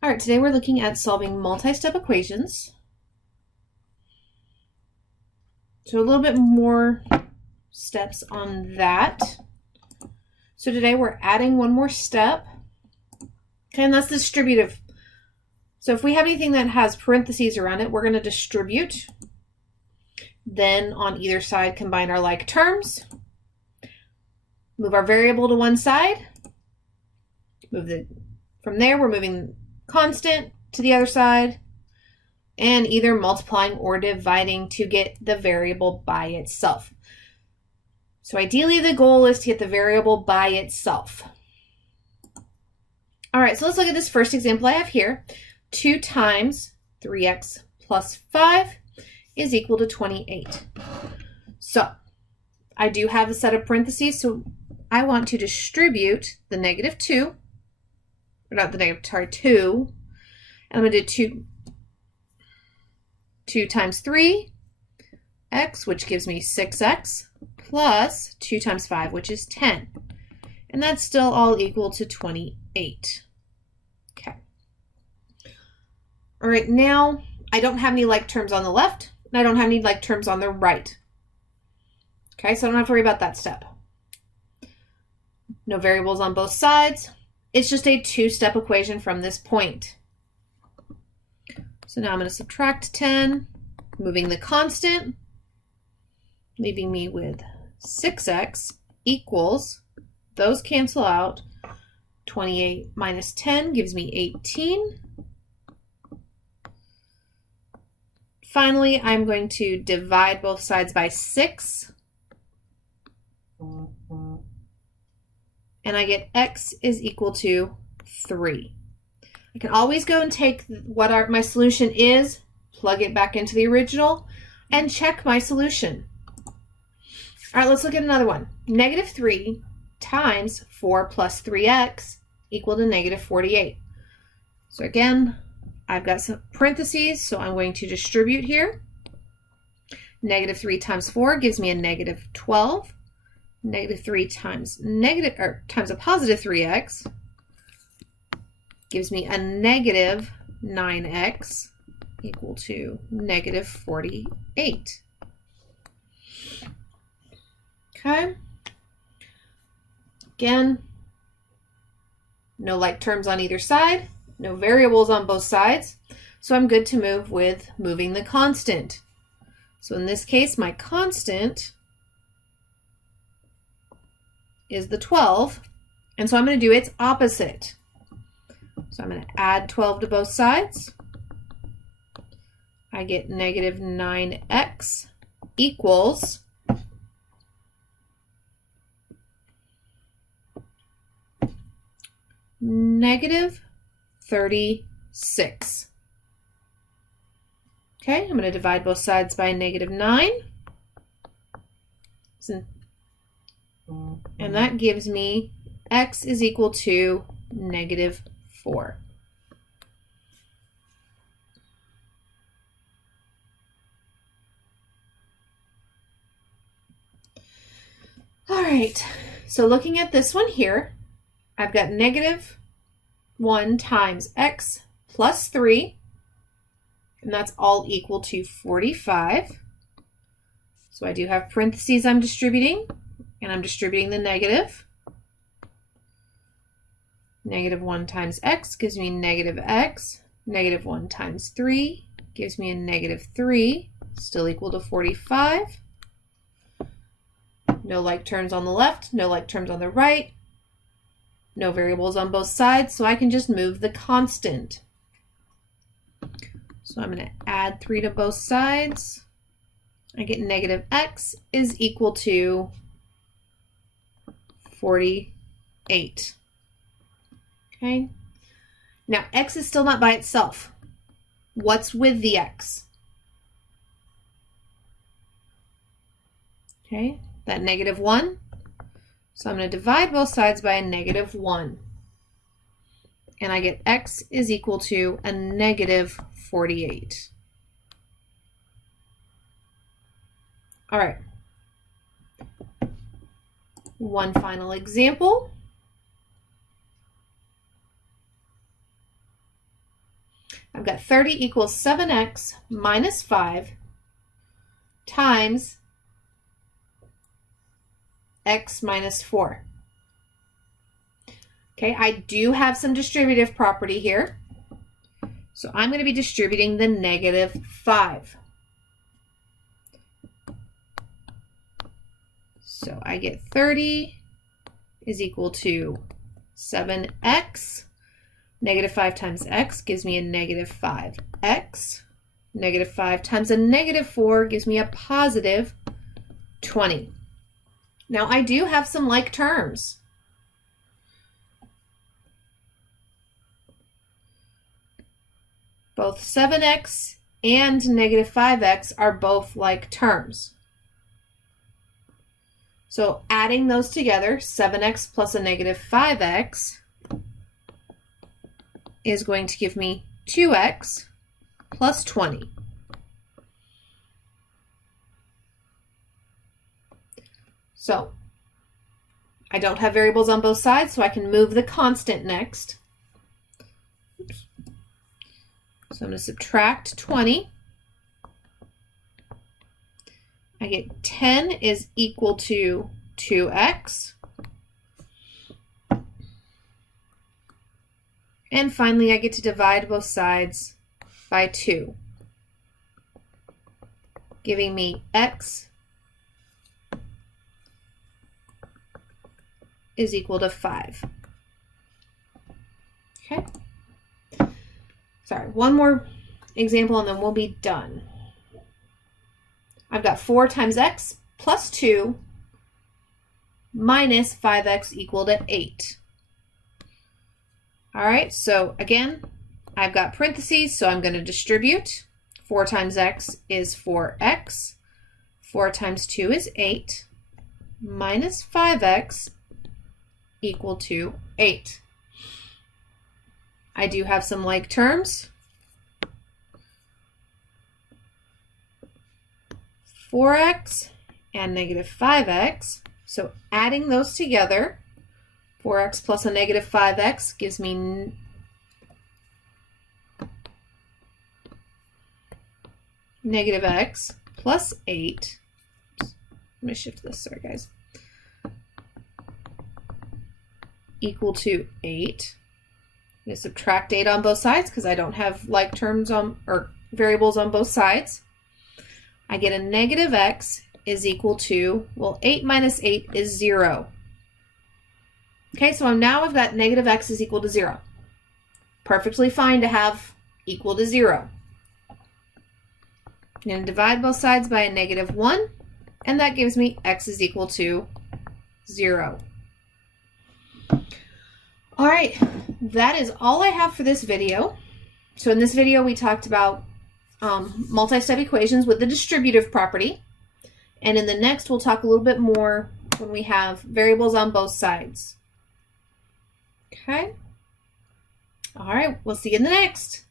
All right, today we're looking at solving multi-step equations. So a little bit more steps on that. So today we're adding one more step. Okay, and that's distributive. So if we have anything that has parentheses around it, we're going to distribute. Then on either side, combine our like terms. Move our variable to one side. From there, we're moving constant to the other side, and either multiplying or dividing to get the variable by itself. So ideally, the goal is to get the variable by itself. All right, so let's look at this first example I have here. 2 times 3x plus 5 is equal to 28. So I do have a set of parentheses, so I want to distribute the negative 2, or not the negative, sorry, 2. And I'm going to do 2 times 3x, which gives me 6x, plus 2 times 5, which is 10. And that's still all equal to 28. Okay. All right, now I don't have any like terms on the left, and I don't have any like terms on the right. Okay, so I don't have to worry about that step. No variables on both sides. It's just a two-step equation from this point. So now I'm going to subtract 10, moving the constant, leaving me with 6x equals, those cancel out, 28 minus 10 gives me 18. Finally, I'm going to divide both sides by 6. And I get x is equal to 3. I can always go and take what my solution is, plug it back into the original, and check my solution. All right, let's look at another one. Negative 3 times 4 plus 3x equal to negative 48. So again, I've got some parentheses, so I'm going to distribute here. Negative 3 times 4 gives me a negative 12. Negative 3 times a positive 3x gives me a negative 9x equal to negative 48. Okay. Again, no like terms on either side, no variables on both sides, so I'm good to move with moving the constant. So in this case, my constant is the 12, and so I'm going to do its opposite. So I'm going to add 12 to both sides. I get negative 9x equals negative 36. Okay, I'm going to divide both sides by negative 9. And that gives me x is equal to negative 4. All right, so looking at this one here, I've got negative 1 times x plus 3, and that's all equal to 45. So I do have parentheses I'm distributing, and I'm distributing the negative. Negative 1 times x gives me negative x. Negative 1 times 3 gives me a negative 3, still equal to 45. No like terms on the left, no like terms on the right. No variables on both sides, so I can just move the constant. So I'm going to add 3 to both sides. I get negative x is equal to 48. Okay. Now x is still not by itself. What's with the x? Okay, that negative 1. So I'm going to divide both sides by a negative 1. And I get x is equal to a negative 48. All right. One final example. I've got 30 equals 7x minus 5 times x minus 4. Okay, I do have some distributive property here. So I'm going to be distributing the negative 5. So I get 30 is equal to 7x. Negative 5 times x gives me a negative 5x. Negative 5 times a negative 4 gives me a positive 20. Now I do have some like terms. Both 7x and negative 5x are both like terms. So adding those together, 7x plus a negative 5x is going to give me 2x plus 20. So I don't have variables on both sides, so I can move the constant next. Oops. So I'm going to subtract 20. I get 10 is equal to 2x. And finally, I get to divide both sides by 2, giving me x is equal to 5. Okay. Sorry, one more example and then we'll be done. I've got 4 times x plus 2 minus 5x equal to 8. All right, so again, I've got parentheses, so I'm going to distribute. 4 times x is 4x. 4 times 2 is 8. Minus 5x equal to 8. I do have some like terms. 4x and negative 5x. So adding those together, 4x plus a negative 5x gives me negative x plus 8. Oops. Let me shift this, sorry guys. Equal to 8. I'm going to subtract 8 on both sides because I don't have like terms on or variables on both sides. I get a negative x is equal to, well, 8 minus 8 is 0. Okay, so now I've got negative x is equal to 0. Perfectly fine to have equal to 0. I'm going to divide both sides by a negative 1, and that gives me x is equal to 0. All right, that is all I have for this video. So in this video, we talked about multi-step equations with the distributive property. And in the next, we'll talk a little bit more when we have variables on both sides. Okay. All right, we'll see you in the next.